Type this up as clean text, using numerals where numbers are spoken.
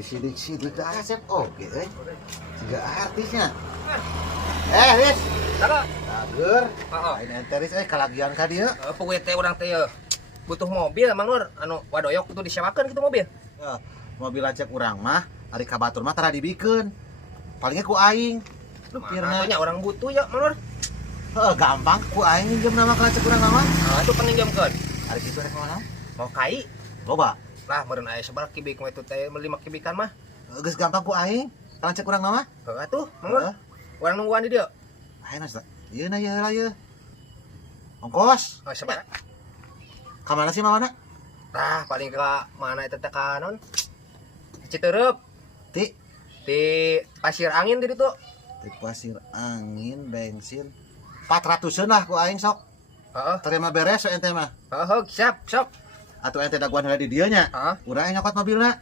Disidik-sidik ke Asep oke juga artisnya Riz Salah. ager Heeh. lain enteris kalagian ka dieu Pokoknya teh urang teh butuh mobil Mang Nur anu wadoyok itu disewakeun gitu mobil. mobil lanjak urang mah ari ka batur mah tara dibikeun palingnya ku aing lu pirna Atunya orang butuh ya Mang Nur. gampang ku aing minjem nama ka lanjak urang mah Itu kan ninjamkeun. ari kitu rek mana Mau kai loba lah meureun aya sabaraha kibik mah itu teh 5 kibikan mah. geus gampang ku aing ka lanjak urang mah Heeh atuh Mang Nur. Urang nungguan di dieu. ayeuna ieu na ieu lah ieu ongkos Sabaraha? ka mana sih mamana Tah paling ka mana eta teh ka naon? Citeureuk ti di pasir angin di ditu. di pasir angin bensin 400-an lah ku aing sok Heeh. terima beres ente mah Heeh siap sok. atuh ente daguan heula di dieu nya Heeh. urang nyokot mobilna